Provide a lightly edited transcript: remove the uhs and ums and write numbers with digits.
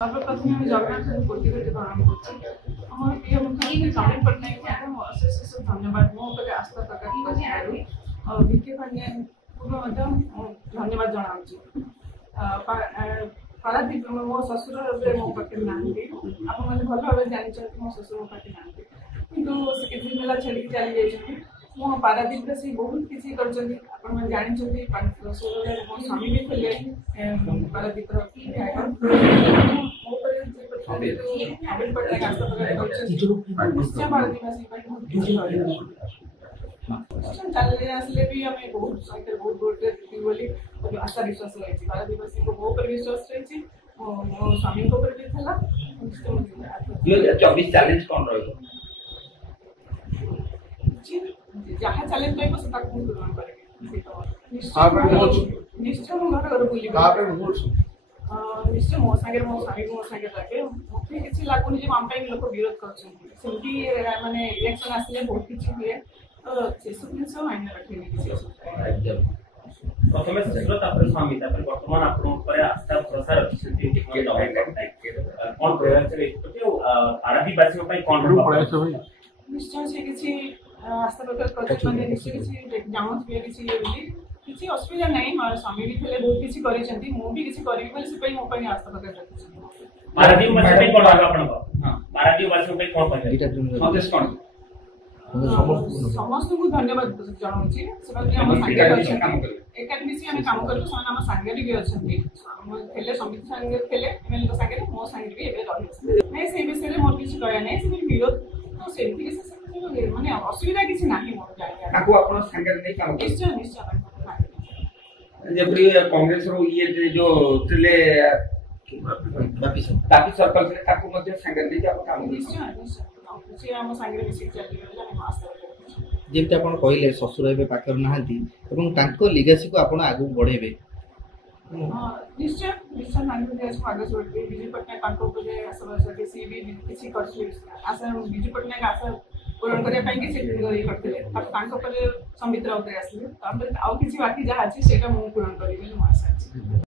सर्वप्रथम आम जगन्नाथ कोटि कोटि प्रणाम कर प्रिय मुख्यमंत्री नवीन पट्टनायक मैडम अशेष अशेष धन्यवाद मो आस्था प्रकट कर विके पांड्या को धन्यवाद जनावि पारादीप मो शशुर मो पाखे ना आप भल भाव जानते मो शशुर मो पाखे ना कि किसी दिन है छेड़ चली जाइए मो पारादीप से बहुत किसी कर जानते मो स्वामी भी थे पारादीप नवीन पट्टनायक आस्था प्रकट निश्चय पारादीपवासी चल आसले भी आम बहुत संख्या बहुत गोटे बोली आशा विश्वास रही पारादीपवासी को मो पर विश्वास रही मो स्वामी भी था 2024 चैलेंज कौन रही जहाँ चैलेंज रही पूर्ण करेंगे निश्चय मो घर बुली निश्चय मो सागे मो स्वामी मो सागे लगे मत किसी लगुनि आम लोक विरोध कर माने इलेक्शन आसले बहुत किसी हुए तो से सब जिन मायने रखे प्रथम शशुर स्वामी बर्तमान आपरे आस्था प्रसार अच्छी कौन प्रयास पारादीपवासी कौन निश्चय से किसी आस्था प्रकट कर निश्चय किसी जानते किसी असुविधा ना मोर स्वामी भी थे बहुत किसी कर मुझे किसी करी मो आस्था प्रकट रखी पारादीपवासी कौन आपन पारादीपवासी कौन संदेश कौन समस्त को धन्यवाद जनाऊँगी एकाडमी आम कम करूँ आम सागर भी अच्छा समिति सागे थे एमएलए सागे मो सागे भी रही से विषय मोर किसी कह ना विरोध तो से माने असुविधा किसी ना मोर निश्चय निश्चय कांग्रेस रो ये जो थे बापी सर्कल से ताकू मध्य संगे नहीं आप काम निश्चय निश्चय से हम संगे मिसिक चली हम आस्था जेमती आप कहले शशुर ए पाखर नहांती एवं तांको लिगेसी को आपण आगु बढ़ेबे निश्चय निश्चय नानी आगे बढ़े विजय पट्टनायक आशा सी भी किसी कर आशा विजय पट्टनायक आशा पूरण करने करते संबित राउत आसले किसी बाकी जहाँ अच्छी से पूरण करी आशा अच्छी।